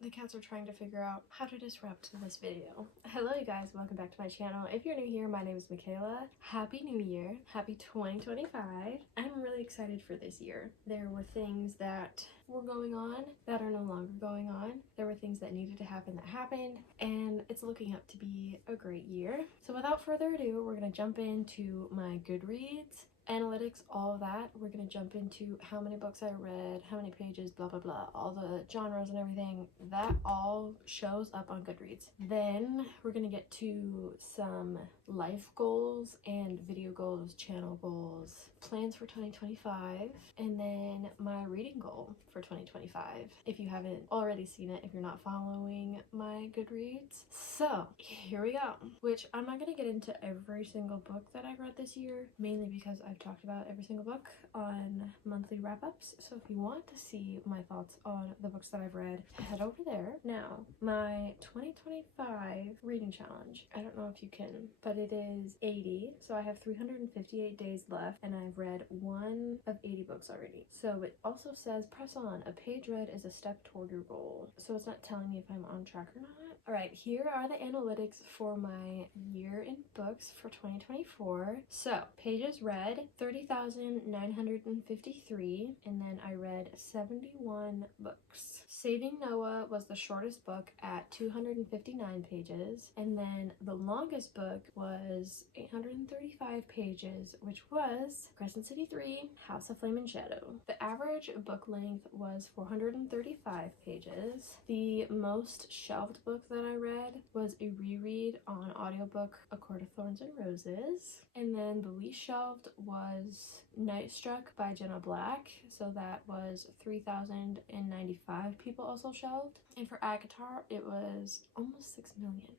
The cats are trying to figure out how to disrupt this video. Hello you guys, welcome back to my channel. If you're new here, my name is Michaela. Happy New Year, happy 2025. I'm really excited for this year. There were things that were going on that are no longer going on. There were things that needed to happen that happened, and it's looking up to be a great year. So without further ado, we're gonna jump into my Goodreads analytics, all of that. We're gonna jump into how many books I read, how many pages, blah blah blah, all the genres and everything. That all shows up on Goodreads. Then we're gonna get to some life goals and video goals, channel goals, plans for 2025, and then my reading goal for 2025 if you haven't already seen it, if you're not following my Goodreads. So here we go, which I'm not gonna get into every single book that I read this year, mainly because I've talked about every single book on monthly wrap-ups. So if you want to see my thoughts on the books that I've read, head over there. Now, my 2025 reading challenge, I don't know if you can, but it is 80, so I have 358 days left, and I've read one of 80 books already. So it also says press on, a page read is a step toward your goal, so it's not telling me if I'm on track or not. All right, here are the analytics for my year in books for 2024. So pages read 30,953, and then I read 71 books. Saving Noah was the shortest book at 259 pages, and then the longest book was 835 pages, which was Crescent City 3, House of Flame and Shadow. The average book length was 435 pages. The most shelved book that I read was a reread on audiobook, A Court of Thorns and Roses. And then the least shelved was Night Struck by Jenna Black, so that was 3,095 people also shelved. And for Agatar, it was almost 6 million.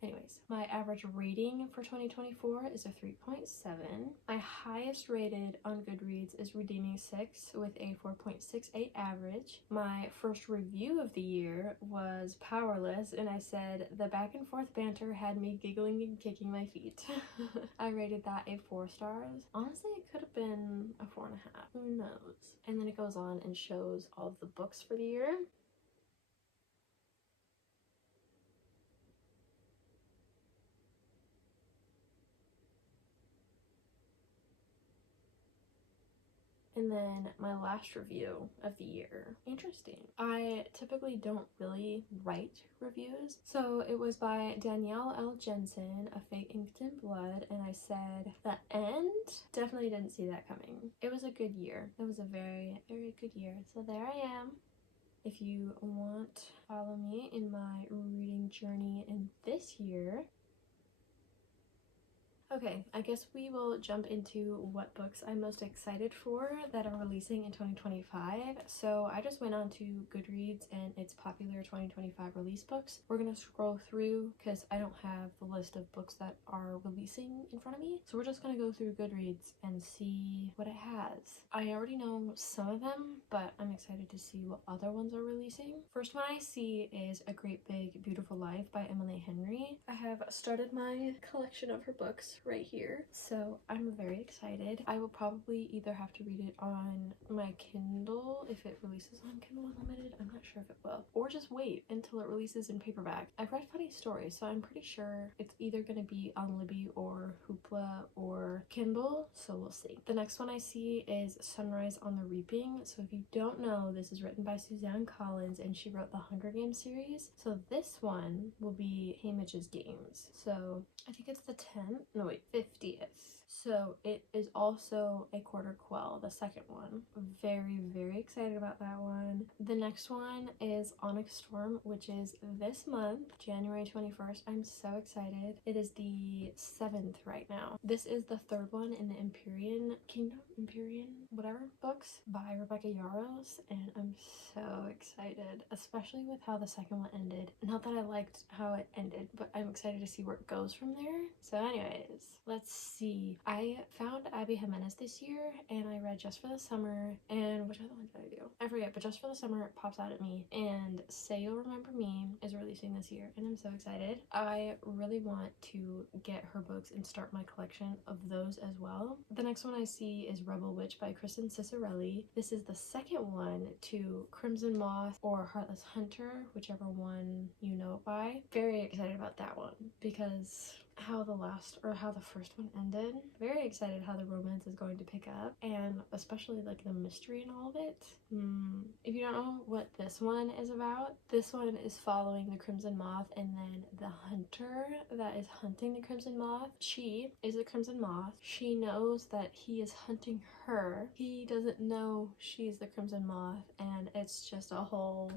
Anyways, my average rating for 2024 is a 3.7. My highest rated on Goodreads is Redeeming 6 with a 4.68 average. My first review of the year was Powerless, and I said the back and forth banter had me giggling and kicking my feet. I rated that a 4 stars. Honestly, it could have been a 4.5. Who knows? And then it goes on and shows all of the books for the year. And then my last review of the year. Interesting. I typically don't really write reviews. So it was by Danielle L. Jensen, A Fate Inked in Blood, and I said, the end? Definitely didn't see that coming. It was a good year. It was a very, very good year. So there I am. If you want to follow me in my reading journey in this year, okay, I guess we will jump into what books I'm most excited for that are releasing in 2025. So I just went on to Goodreads and its popular 2025 release books. We're gonna scroll through because I don't have the list of books that are releasing in front of me. So we're just gonna go through Goodreads and see what it has. I already know some of them, but I'm excited to see what other ones are releasing. First one I see is A Great Big Beautiful Life by Emily Henry. I have started my collection of her books right here, so I'm very excited. I will probably either have to read it on my Kindle if it releases on Kindle Unlimited, I'm not sure if it will, or just wait until it releases in paperback. I've read Funny Stories, so I'm pretty sure it's either going to be on Libby or Hoopla or Kindle, so we'll see. The next one I see is Sunrise on the Reaping. So if you don't know, this is written by Suzanne Collins, and she wrote the Hunger Games series. So this one will be Hamige's Games. So I think it's the 10th, no wait, 50th. So it is also a quarter quell, the second one. Very, very excited about that one. The next one is Onyx Storm, which is this month, January 21st. I'm so excited. It is the 7th right now. This is the third one in the Empyrean whatever books by Rebecca Yarros, and I'm so excited, especially with how the second one ended. Not that I liked how it ended, but I'm excited to see where it goes from there. So anyways, let's see I found Abby Jimenez this year, and I read Just for the Summer, and which other one did I do? I forget, but Just for the Summer pops out at me, and Say You'll Remember Me is releasing this year, and I'm so excited. I really want to get her books and start my collection of those as well. The next one I see is Rebel Witch by Kristen Cicerelli. This is the second one to Crimson Moth or Heartless Hunter, whichever one you know it by. Very excited about that one because how the first one ended. Very excited how the romance is going to pick up, and especially like the mystery and all of it. If you don't know what this one is about, this one is following the Crimson Moth, and then the hunter that is hunting the Crimson Moth, she is a Crimson Moth. She knows that he is hunting her. He doesn't know she's the Crimson Moth, and it's just a whole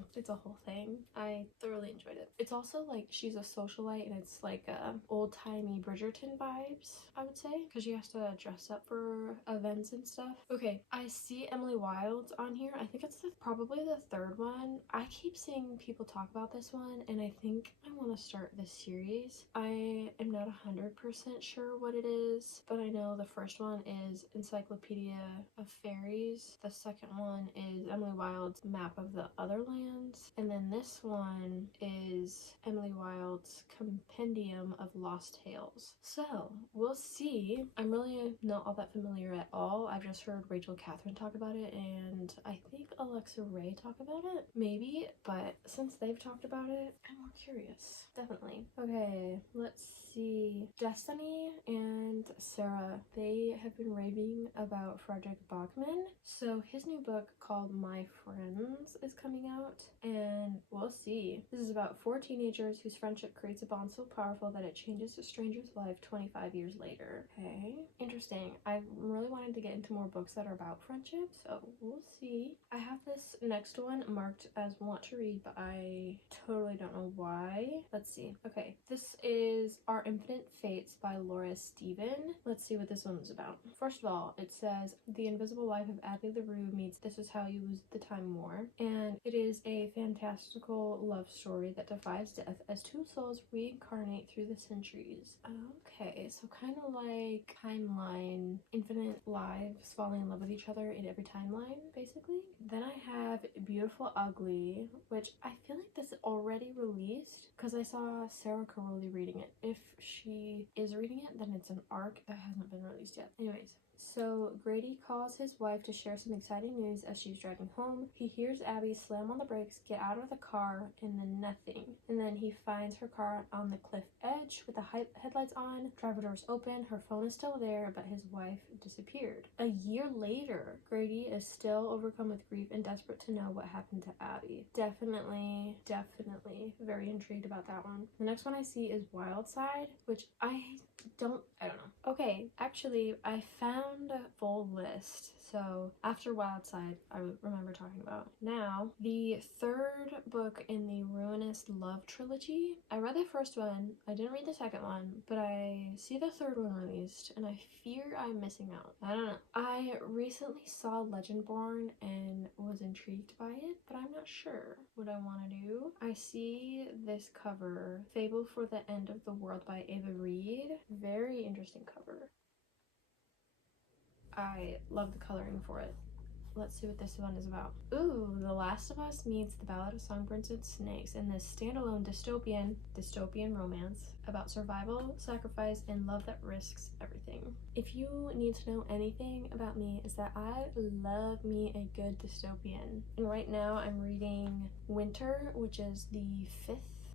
thing. I thoroughly enjoyed it. It's also like she's a socialite, and it's like old-timey Bridgerton vibes, I would say, because she has to dress up for events and stuff. Okay, I see Emily Wilde's on here. I think it's probably the third one. I keep seeing people talk about this one, and I think I want to start this series. I am not 100% sure what it is, but I know the first one is Encyclopedia of Fairies. The second one is Emily Wilde's Map of the Other Lands, and then this one is Emily Wilde's Compendium of Lost Tales. So we'll see. I'm really not all that familiar at all. I've just heard Rachel Catherine talk about it, and I think Alexa Ray talk about it, maybe, but since they've talked about it, I'm more curious. Definitely. Okay, let's see. Destiny and Sarah, they have been raving about Frederick Bachman. So his new book called My Friends is coming out, and we'll see. This is about 4 teenagers whose friendship creates a bond so powerful that it changes a stranger's life 25 years later. Okay, interesting. I really wanted to get into more books that are about friendship, so we'll see. I have this next one marked as want to read, but I totally don't know why. Let's see. Okay, this is Our Infinite Fates by Laura Stephen. Let's see what this one's about. First of all, it says The Invisible Life of Abby LaRue meets This Is How You Lose the Time War, and it is a fantastical love story that defies death as 2 souls reincarnate through the centuries. Okay, so kind of like timeline, infinite lives falling in love with each other in every timeline, basically. Then I have Beautiful Ugly, which I feel like this is already released because I saw Sarah Caroli reading it. If she is reading it, then it's an arc that hasn't been released yet. Anyways, so Grady calls his wife to share some exciting news as she's driving home. He hears Abby slam on the brakes, get out of the car, and then nothing. And then he finds her car on the cliff edge with the headlights on, driver doors open, her phone is still there, but his wife disappeared. A year later, Grady is still overcome with grief and desperate to know what happened to Abby. Definitely very intrigued about that one. The next one I see is Wild Side, which I don't know. Okay, actually, I found a full list. So after Wild Side, I remember talking about. Now, the third book in the Ruinous Love trilogy. I read the first one. I didn't read the second one, but I see the third one released, and I fear I'm missing out. I don't know. I recently saw Legendborn and was intrigued by it, but I'm not sure what I want to do. I see this cover, Fable for the End of the World by Ava Reed. Very interesting cover. I love the coloring for it. Let's see what this one is about. Ooh, The Last of Us meets The Ballad of Songbirds and Snakes in this standalone dystopian romance about survival, sacrifice, and love that risks everything. If you need to know anything about me, is that I love me a good dystopian. And right now I'm reading Winter, which is the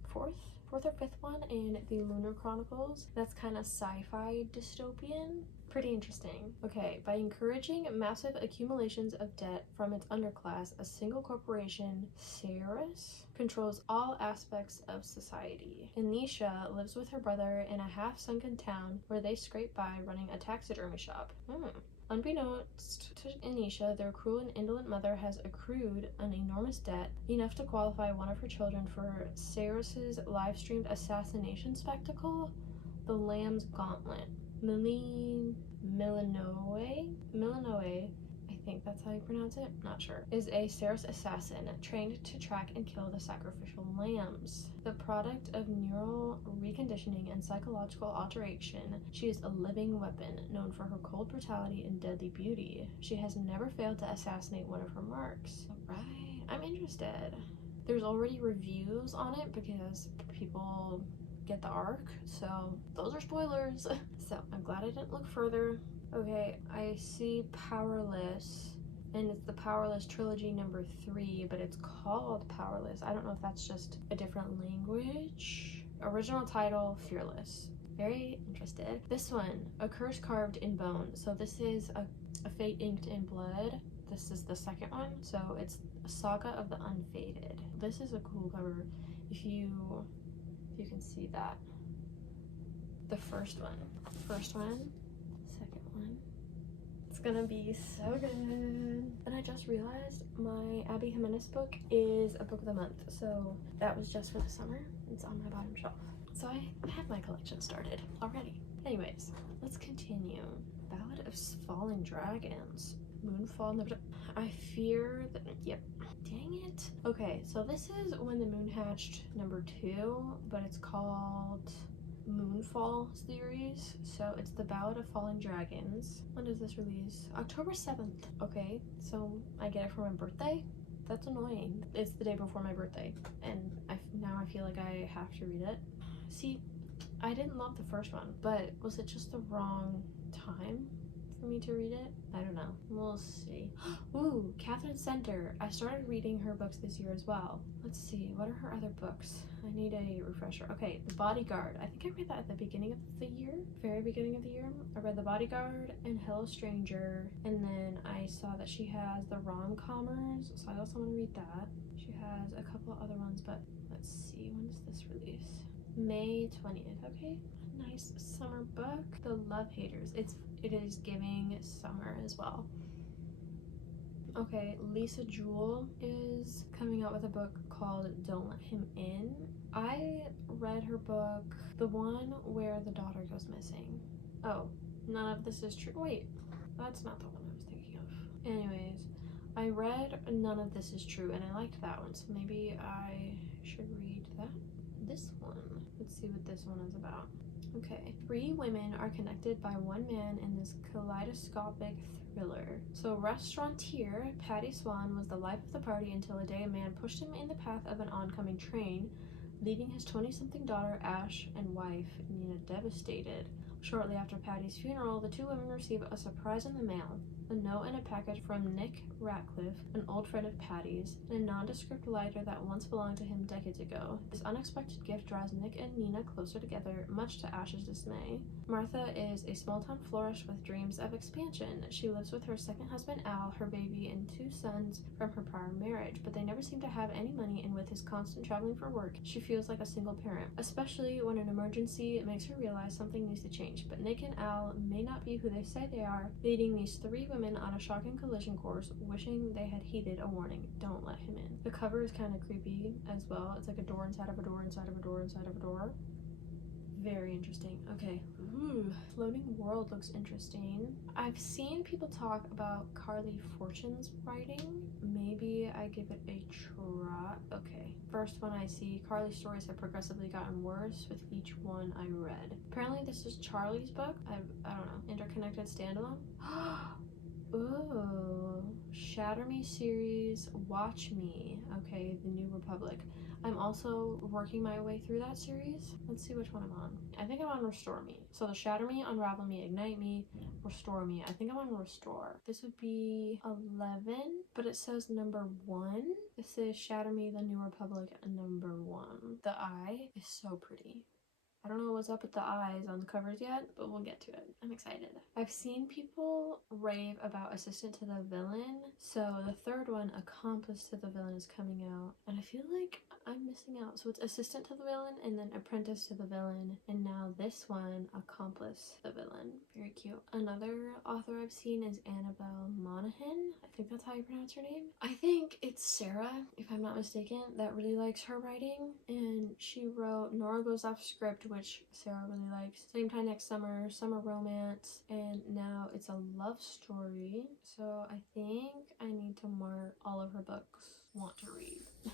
fourth or fifth one in the Lunar Chronicles. That's kind of sci-fi dystopian. Pretty interesting. Okay, by encouraging massive accumulations of debt from its underclass, a single corporation, Ceres, controls all aspects of society. Anisha lives with her brother in a half-sunken town where they scrape by running a taxidermy shop. Unbeknownst to Anisha, their cruel and indolent mother has accrued an enormous debt, enough to qualify one of her children for Ceres' live-streamed assassination spectacle, The Lamb's Gauntlet. Millinoe, I think that's how you pronounce it, not sure, is a Saris assassin trained to track and kill the sacrificial lambs. The product of neural reconditioning and psychological alteration, she is a living weapon, known for her cold brutality and deadly beauty. She has never failed to assassinate one of her marks. Alright, I'm interested. There's already reviews on it because people get the arc, so those are spoilers. So I'm glad I didn't look further. Okay, I see Powerless, and it's the Powerless trilogy number 3, but it's called Powerless. I don't know if that's just a different language. Original title, Fearless. Very interested. This one, A Curse Carved in Bone. So this is a Fate Inked in Blood. This is the second one, so it's a Saga of the Unfated. This is a cool cover. If you can see that. The first one, second one. It's gonna be so good. And I just realized my Abby Jimenez book is a book of the month, so that was just for the summer. It's on my bottom shelf. So I have my collection started already. Anyways, let's continue. Ballad of Falling Dragons. Moonfall number. I fear that. Yep. Dang it. Okay, so this is When the Moon Hatched number 2, but it's called Moonfall series. So it's the Ballad of Falling Dragons. When does this release? October 7th. Okay, so I get it for my birthday. That's annoying. It's the day before my birthday, and now I feel like I have to read it. See, I didn't love the first one, but was it just the wrong time for me to read it? I don't know. We'll see. Ooh, Catherine Center. I started reading her books this year as well. Let's see. What are her other books? I need a refresher. Okay, The Bodyguard. I think I read that at the beginning of the year. Very beginning of the year. I read The Bodyguard and Hello Stranger. And then I saw that she has the rom-commers, so I also want to read that. She has a couple other ones, but let's see. When does this release? May 20th. Okay. Nice summer book. The Love Haters. It is giving summer as well. Okay, Lisa Jewell is coming out with a book called Don't Let Him In. I read her book, the one where the daughter goes missing. Oh, None of This Is True. Wait, that's not the one I was thinking of. Anyways, I read None of This Is True and I liked that one, so maybe I should read that. This one. Let's see what this one is about. Okay, 3 women are connected by one man in this kaleidoscopic thriller. So restaurateur Patty Swan was the life of the party until a day a man pushed him in the path of an oncoming train, leaving his 20-something daughter Ash and wife Nina devastated. Shortly after Patty's funeral, the 2 women receive a surprise in the mail. A note and a package from Nick Ratcliffe, an old friend of Patty's, and a nondescript lighter that once belonged to him decades ago. This unexpected gift draws Nick and Nina closer together, much to Ash's dismay. Martha is a small-town florist with dreams of expansion. She lives with her second husband Al, her baby, and 2 sons from her prior marriage, but they never seem to have any money, and with his constant traveling for work, she feels like a single parent, especially when an emergency makes her realize something needs to change. But Nick and Al may not be who they say they are, leading these 3 women on a shocking collision course, wishing they had heeded a warning. Don't let him in. The cover is kind of creepy as well. It's like a door inside of a door inside of a door inside of a door. Very interesting. Okay. Ooh, Floating World looks interesting. I've seen people talk about Carly Fortune's writing. Maybe I give it a try. Okay. First one I see, Carly's stories have progressively gotten worse with each one I read. Apparently this is Charlie's book. I don't know. Interconnected standalone. Ooh. Shatter Me series, Watch Me. Okay, The New Republic. I'm also working my way through that series. Let's see which one I'm on. I think I'm on Restore Me. So the Shatter Me, Unravel Me, Ignite Me, Restore Me. I think I'm on Restore. This would be 11, but it says number 1. This is Shatter Me, The New Republic, number 1. The eye is so pretty. I don't know what's up with the eyes on the covers yet, but we'll get to it. I'm excited. I've seen people rave about Assistant to the Villain. So the third one, Accomplice to the Villain, is coming out. And I feel like I'm missing out. So it's assistant to the villain and then apprentice to the villain, and now this one, accomplice to the villain. Very cute. Another author I've seen is Annabelle Monaghan. I think that's how you pronounce her name. I think it's Sarah, if I'm not mistaken, that really likes her writing, and she wrote Nora Goes Off Script, which Sarah really likes. Same Time Next Summer, Summer Romance, and now it's a love story. So I think I need to mark all of her books want to read.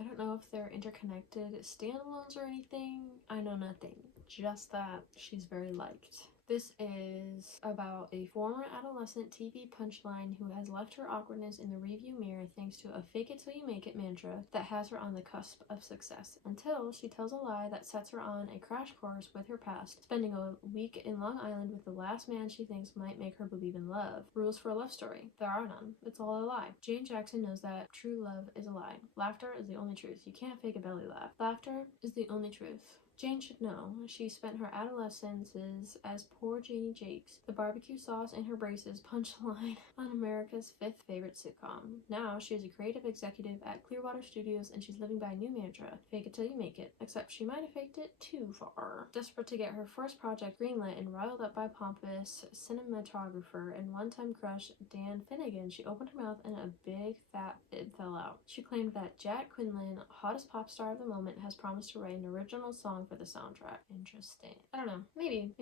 I don't know if they're interconnected standalones or anything. I know nothing. Just that she's very liked. This is about a former adolescent TV punchline who has left her awkwardness in the rearview mirror thanks to a fake it till you make it mantra that has her on the cusp of success, until she tells a lie that sets her on a crash course with her past, spending a week in Long Island with the last man she thinks might make her believe in love. Rules for a love story. There are none. It's all a lie. Jane Jackson knows that true love is a lie. Laughter is the only truth. You can't fake a belly laugh. Laughter is the only truth. Jane should know. She spent her adolescences as poor Janie Jakes, the barbecue sauce in her braces punchline on America's 5th favorite sitcom. Now she is a creative executive at Clearwater Studios, and she's living by a new mantra: fake it till you make it. Except she might have faked it too far. Desperate to get her first project greenlit and riled up by pompous cinematographer and one-time crush Dan Finnegan, she opened her mouth and a big fat fib fell out. She claimed that Jack Quinlan, hottest pop star of the moment, has promised to write an original song for the soundtrack. Interesting. I don't know. Maybe.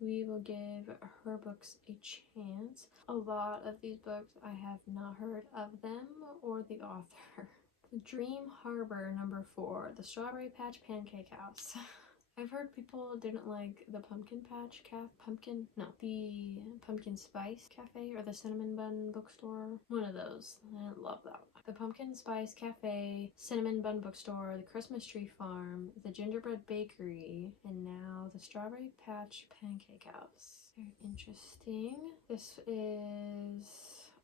We will give her books a chance. A lot of these books I have not heard of them or the author. Dream Harbor #4, The Strawberry Patch Pancake House. I've heard people didn't like the pumpkin spice cafe or the cinnamon bun bookstore. One of those. I didn't love that. The pumpkin spice cafe, cinnamon bun bookstore, the Christmas tree farm, the gingerbread bakery, and now the strawberry patch pancake house. Very interesting. This is,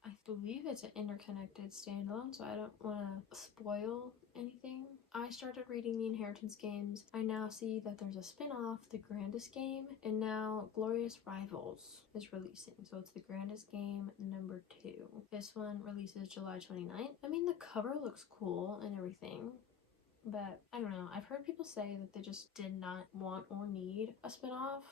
I believe it's an interconnected standalone, so I don't want to spoil anything. I started reading the Inheritance games. I now see that there's a spin-off, The Grandest Game, and now Glorious Rivals is releasing. So it's The Grandest Game #2. This one releases July 29th. I mean, the cover looks cool and everything, but I don't know. I've heard people say that they just did not want or need a spin-off.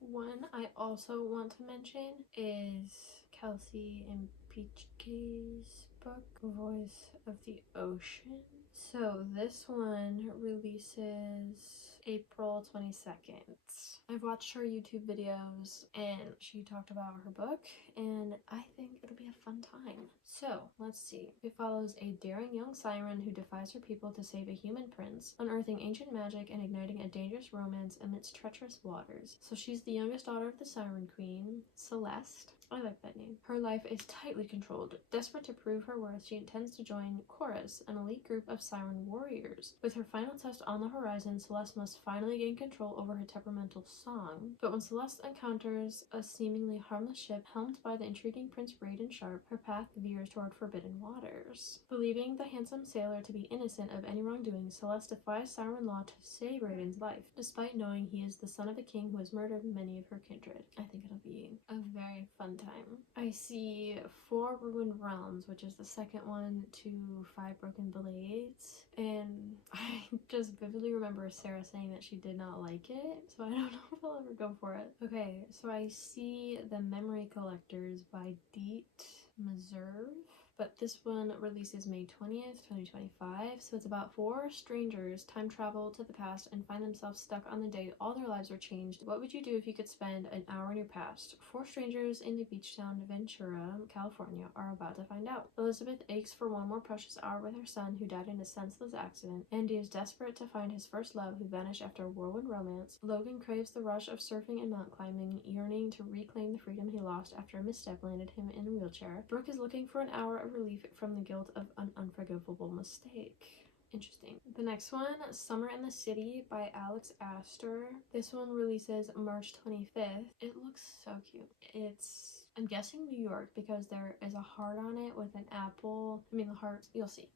One I also want to mention is Kelsey and Peachke's book, Voice of the Ocean. So this one releases April 22nd. I've watched her YouTube videos and she talked about her book, and I think it'll be a fun time. So let's see. It follows a daring young siren who defies her people to save a human prince, unearthing ancient magic and igniting a dangerous romance amidst treacherous waters. So she's the youngest daughter of the Siren Queen, Celeste. I like that name. Her life is tightly controlled. Desperate to prove her worth, she intends to join Chorus, an elite group of siren warriors. With her final test on the horizon, Celeste must finally gain control over her temperamental song. But when Celeste encounters a seemingly harmless ship helmed by the intriguing Prince Braden Sharp, her path veers toward forbidden waters. Believing the handsome sailor to be innocent of any wrongdoing, Celeste defies siren law to save Braden's life, despite knowing he is the son of a king who has murdered many of her kindred. I think it'll be a very fun time. I see 4 Ruined Realms, which is the second one to 5 Broken Blades, and I just vividly remember Sarah saying that she did not like it, so I don't know if I'll ever go for it. Okay, so I see The Memory Collectors by Deet Meserve. But this one releases May 20th, 2025, so it's about 4 strangers time travel to the past and find themselves stuck on the day all their lives were changed. What would you do if you could spend an hour in your past? 4 strangers in the beach town of Ventura, California are about to find out. Elizabeth aches for one more precious hour with her son who died in a senseless accident. Andy is desperate to find his first love who vanished after a whirlwind romance. Logan craves the rush of surfing and mountain climbing, yearning to reclaim the freedom he lost after a misstep landed him in a wheelchair. Brooke is looking for an hour of relief from the guilt of an unforgivable mistake. Interesting. The next one, Summer in the City by Alex Astor. This one releases March 25th. It looks so cute. It's, I'm guessing New York because there is a heart on it with an apple. I mean, the heart, you'll see.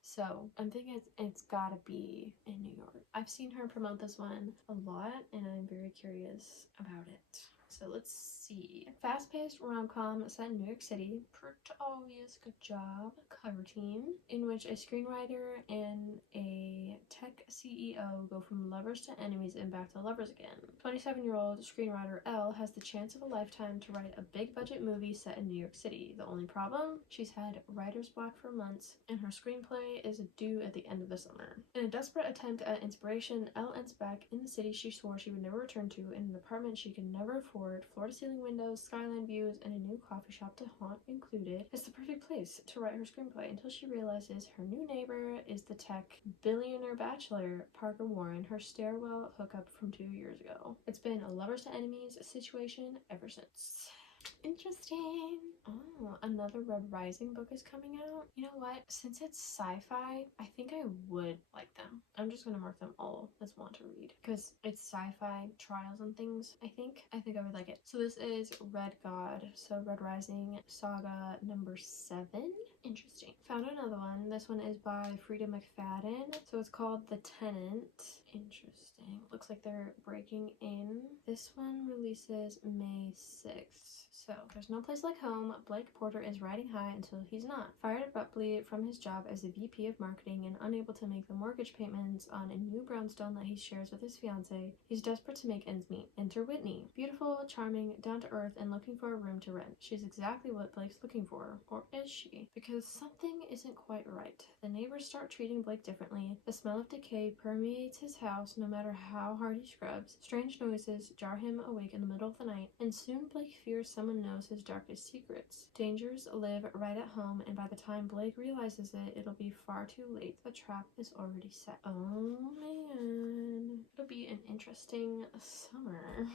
So I'm thinking it's gotta be in New York. I've seen her promote this one a lot and I'm very curious about it. So let's see. Fast-paced rom-com set in New York City. Pretty obvious. Good job. Cover team, in which a screenwriter and a tech CEO go from lovers to enemies and back to lovers again. 27-year-old screenwriter Elle has the chance of a lifetime to write a big-budget movie set in New York City. The only problem? She's had writer's block for months, and her screenplay is due at the end of the summer. In a desperate attempt at inspiration, Elle ends back in the city she swore she would never return to, in an apartment she could never afford, floor-to-ceiling windows, skyline views, and a new coffee shop to haunt included. It's the perfect place to write her screenplay until she realizes her new neighbor is the tech billionaire bachelor Parker Warren, her stairwell hookup from 2 years ago. It's been a lovers to enemies situation ever since. Interesting. Oh, another Red Rising book is coming out. You know what? Since it's sci-fi, I think I would like them. I'm just gonna mark them all as want to read because it's sci-fi trials and things. I think I would like it. So this is Red God. So Red Rising Saga number 7. Interesting. Found another one. This one is by Frida McFadden. So it's called The Tenant. Interesting. Looks like they're breaking in. This one releases May 6th. So, there's no place like home. Blake Porter is riding high until he's not. Fired abruptly from his job as the VP of marketing and unable to make the mortgage payments on a new brownstone that he shares with his fiance, he's desperate to make ends meet. Enter Whitney. Beautiful, charming, down to earth, and looking for a room to rent. She's exactly what Blake's looking for. Or is she? Because something isn't quite right. The neighbors start treating Blake differently. The smell of decay permeates his house no matter how hard he scrubs. Strange noises jar him awake in the middle of the night, and soon Blake fears someone knows his darkest secrets. Dangers live right at home, and by the time Blake realizes it, it'll be far too late. The trap is already set. Oh man. It'll be an interesting summer.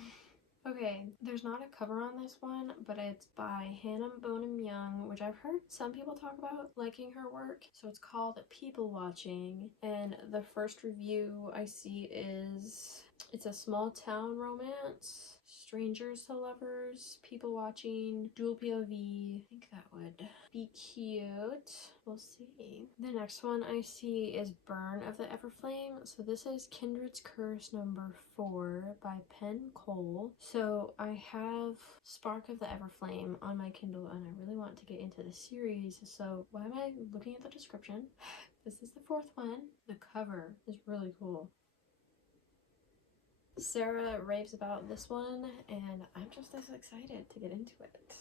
Okay, there's not a cover on this one, but it's by Hannah Bonham Young, which I've heard some people talk about liking her work. So it's called People Watching, and the first review I see is it's a small town romance. Strangers to lovers, people watching, dual POV. I think that would be cute. We'll see. The next one I see is Burn of the Everflame. So this is Kindred's Curse number 4 by Penn Cole. So I have Spark of the Everflame on my Kindle and I really want to get into the series. So why am I looking at the description? This is the 4th one. The cover is really cool. Sarah raves about this one, and I'm just as excited to get into it.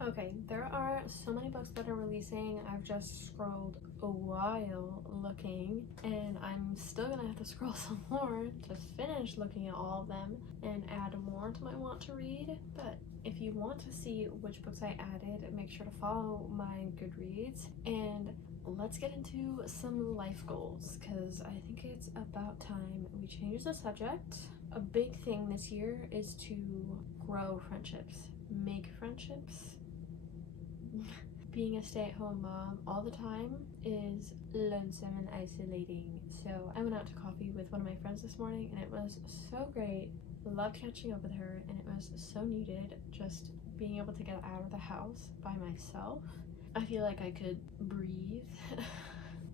Okay, there are so many books that are releasing. I've just scrolled a while looking, and I'm still gonna have to scroll some more to finish looking at all of them and add more to my want to read. But if you want to see which books I added, make sure to follow my Goodreads, and let's get into some life goals because I think it's about time we change the subject. A big thing this year is to grow friendships, make friendships. Being a stay-at-home mom all the time is lonesome and isolating. So I went out to coffee with one of my friends this morning and it was so great. Loved catching up with her and it was so needed just being able to get out of the house by myself. I feel like I could breathe.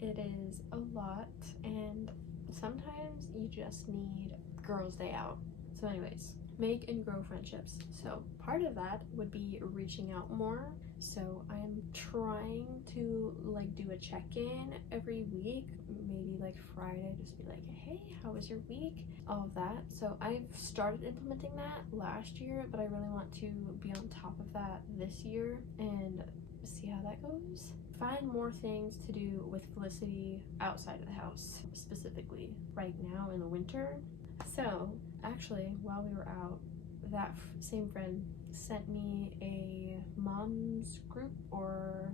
It is a lot and sometimes you just need girls' day out. So anyways, make and grow friendships. So part of that would be reaching out more. So I'm trying to like do a check-in every week, maybe like Friday, just be like, hey, how was your week? All of that. So I've started implementing that last year, but I really want to be on top of that this year and see how that goes. Find more things to do with Felicity outside of the house, specifically right now in the winter. So actually, while we were out, that same friend sent me a mom's group or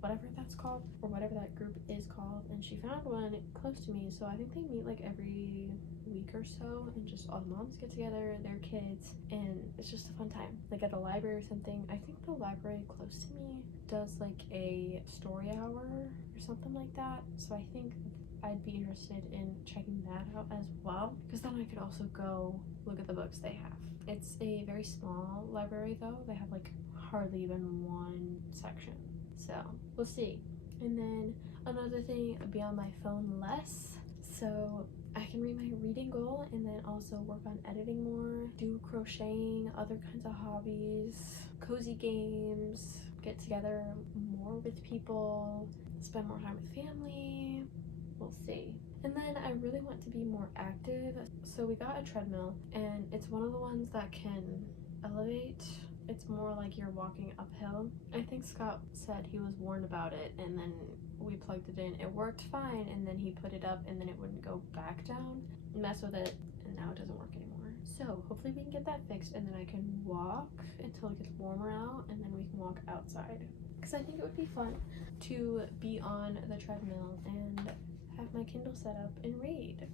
whatever that's called, or whatever that group is called, and she found one close to me. So I think they meet like every week or so and just all the moms get together, their kids, and it's just a fun time, like at a library or something. I think the library close to me does like a story hour or something like that, so I think I'd be interested in checking that out as well, because then I could also go look at the books they have. It's a very small library though. They have like hardly even one section, so we'll see. And then another thing, be on my phone less. So I can read my reading goal and then also work on editing more, do crocheting, other kinds of hobbies, cozy games, get together more with people, spend more time with family. We'll see. And then I really want to be more active, so we got a treadmill, and it's one of the ones that can elevate. It's more like you're walking uphill. I think Scott said he was warned about it, and then we plugged it in. It worked fine, and then he put it up, and then it wouldn't go back down. Mess with it, and now it doesn't work anymore. So hopefully we can get that fixed, and then I can walk until it gets warmer out, and then we can walk outside. Because I think it would be fun to be on the treadmill and have my Kindle set up and read.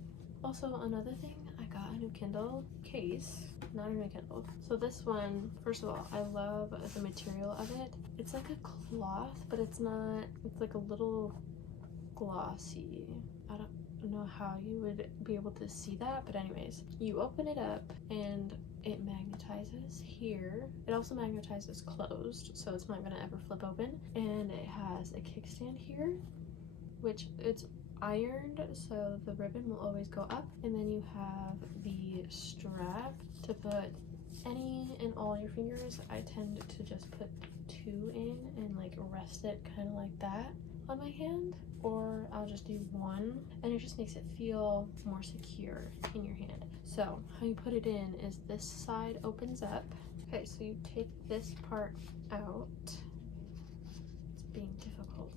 Also, another thing, I got a new Kindle case, not a new Kindle. So this one, first of all, I love the material of it. It's like a cloth, but it's not, it's like a little glossy. I don't know how you would be able to see that, but anyways, you open it up and it magnetizes here. It also magnetizes closed, so it's not gonna ever flip open. And it has a kickstand here, which it's ironed, so the ribbon will always go up. And then you have the strap to put any and all your fingers. I tend to just put 2 in and like rest it kind of like that on my hand, or I'll just do 1, and it just makes it feel more secure in your hand. So how you put it in is this side opens up. Okay, so you take this part out. It's being difficult.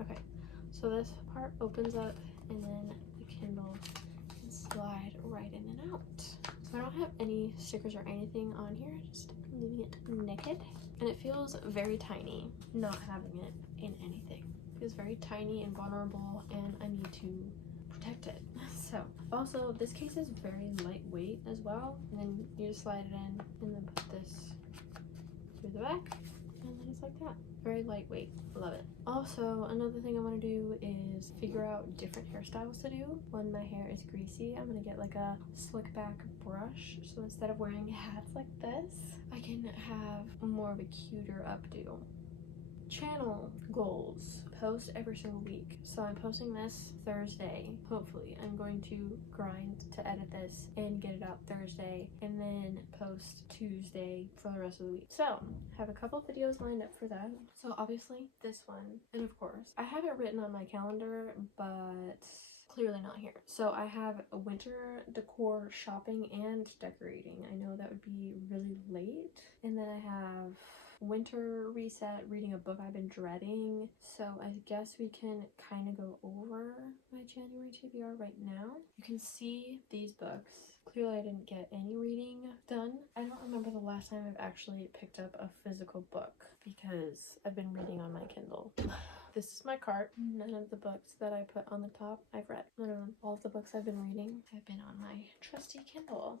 Okay, so this part opens up, and then the Kindle can slide right in and out. So I don't have any stickers or anything on here, just leaving it naked. And it feels very tiny, not having it in anything. It feels very tiny and vulnerable, and I need to protect it. So, also, this case is very lightweight as well. And then you just slide it in, and then put this through the back, and then it's like that. Very lightweight. Love it. Also, another thing I want to do is figure out different hairstyles to do when my hair is greasy. I'm gonna get like a slick back brush, so instead of wearing hats like this, I can have more of a cuter updo. Channel goals: post every single week. So I'm posting this Thursday. Hopefully I'm going to grind to edit this and get it out Thursday, and then post Tuesday for the rest of the week. So have a couple videos lined up for that. So obviously this one, and of course I have it written on my calendar, but clearly not here. So I have a winter decor shopping and decorating. I know that would be really late. And then I have winter reset, reading a book I've been dreading. So I guess we can kind of go over my January TBR right now. You can see these books. Clearly I didn't get any reading done. I don't remember the last time I've actually picked up a physical book because I've been reading on my Kindle. This is my cart. None of the books that I put on the top I've read. All of the books I've been reading have been on my trusty Kindle.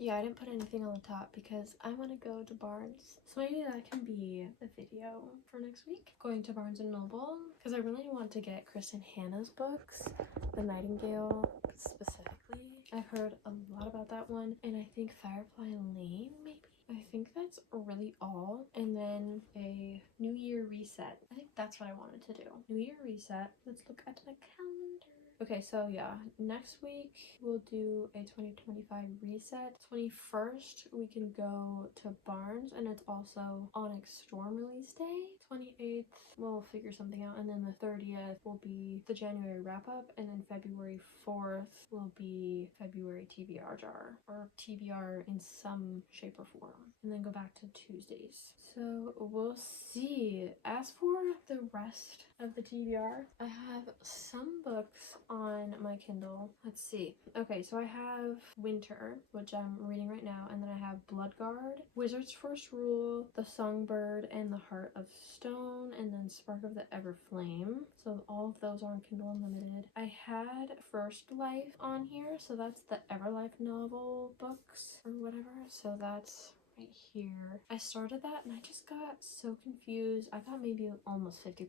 Yeah, I didn't put anything on the top because I want to go to Barnes. So maybe that can be the video for next week. Going to Barnes & Noble because I really want to get Kristen Hanna's books, The Nightingale specifically. I've heard a lot about that one, and I think Firefly Lane maybe. I think that's really all. And then a New Year reset. I think that's what I wanted to do. New Year reset. Let's look at my calendar. Okay, so yeah, next week we'll do a 2025 reset. 21st we can go to Barnes, and it's also Onyx Storm release day. 28th we'll figure something out, and then the 30th will be the January wrap up, and then February 4th will be February TBR jar, or TBR in some shape or form, and then go back to Tuesdays. So we'll see. As for the rest of the TBR, I have some books on my Kindle. Let's see. Okay, so I have Winter, which I'm reading right now, and then I have Bloodguard, Wizard's First Rule, The Songbird, and The Heart of Stone, and then Spark of the Everflame. So all of those are on Kindle Unlimited. I had First Life on here, so that's the Everlife novel books or whatever. So that's right here. I started that and I just got so confused. I got maybe almost 50%,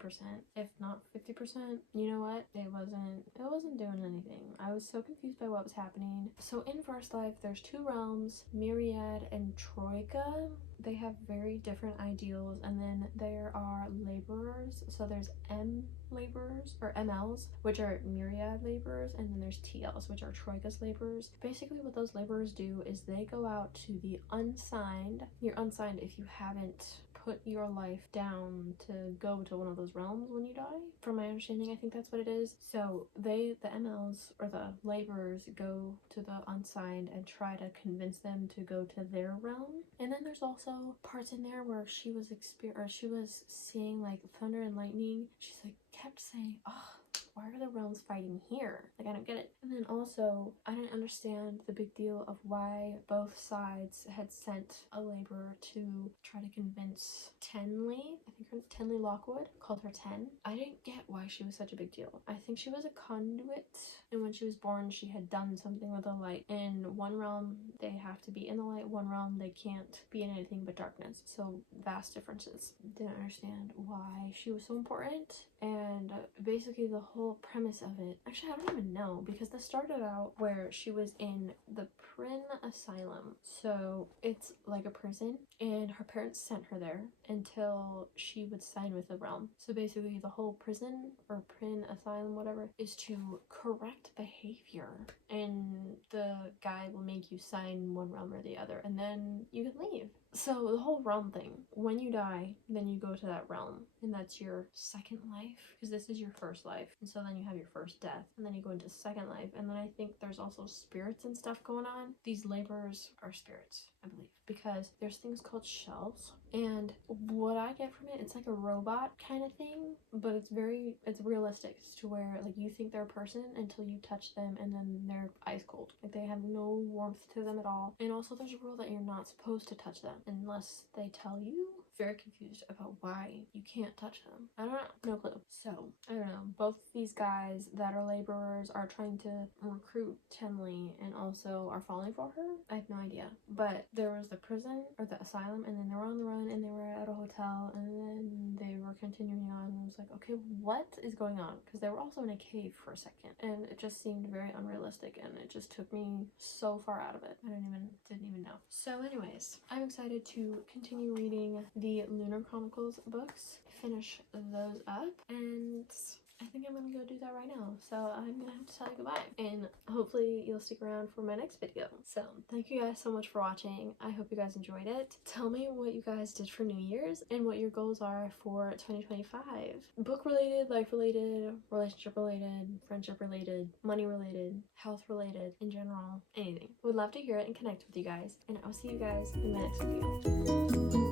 if not 50%. You know what? It wasn't doing anything. I was so confused by what was happening. So in First Life, there's 2 realms, Myriad and Troika. They have very different ideals, and then there are laborers. So there's M laborers, or MLs, which are Myriad laborers, and then there's TLs, which are Troika's laborers. Basically what those laborers do is they go out to the unsigned. You're unsigned if you haven't put your life down to go to one of those realms when you die. From my understanding, I think that's what it is. So the MLs, or the laborers, go to the unsigned and try to convince them to go to their realm. And then there's also parts in there where she was seeing like thunder and lightning. She's like kept saying, oh, why are the realms fighting here? Like, I don't get it. And then also, I didn't understand the big deal of why both sides had sent a laborer to try to convince Tenley, I think her Tenley Lockwood, called her Ten. I didn't get why she was such a big deal. I think she was a conduit, and when she was born, she had done something with the light. In one realm, they have to be in the light. One realm, they can't be in anything but darkness. So, vast differences. Didn't understand why she was so important, and basically the whole premise of it, actually I don't even know, because this started out where she was in the Prin Asylum. So it's like a prison, and her parents sent her there until she would sign with the realm. So basically the whole prison, or Prin Asylum, whatever, is to correct behavior, and the guy will make you sign one realm or the other, and then you can leave. So the whole realm thing, when you die, then you go to that realm, and that's your second life, because this is your first life, and so then you have your first death, and then you go into second life, and then I think there's also spirits and stuff going on. These laborers are spirits, I believe, because there's things called shells, and what I get from it, it's like a robot kind of thing, but it's realistic. It's to where, like, you think they're a person until you touch them, and then they're ice cold. Like, they have no warmth to them at all. And also there's a rule that you're not supposed to touch them unless they tell you. Very confused about why you can't touch them. I don't know, no clue. So I don't know, both these guys that are laborers are trying to recruit Tenley and also are falling for her. I have no idea, but there was the prison, or the asylum, and then they were on the run, and they were at a hotel, and then they were continuing on, and I was like, okay, what is going on? Because they were also in a cave for a second, and it just seemed very unrealistic, and it just took me so far out of it. I didn't even know. So anyways, I'm excited to continue reading the Lunar Chronicles books, finish those up, and I think I'm gonna go do that right now. So I'm gonna have to tell you goodbye, and hopefully you'll stick around for my next video. So thank you guys so much for watching. I hope you guys enjoyed it. Tell me what you guys did for New Year's and what your goals are for 2025. Book related, life related, relationship related, friendship related, money related, health related, in general, anything. Would love to hear it and connect with you guys, and I'll see you guys in my next video.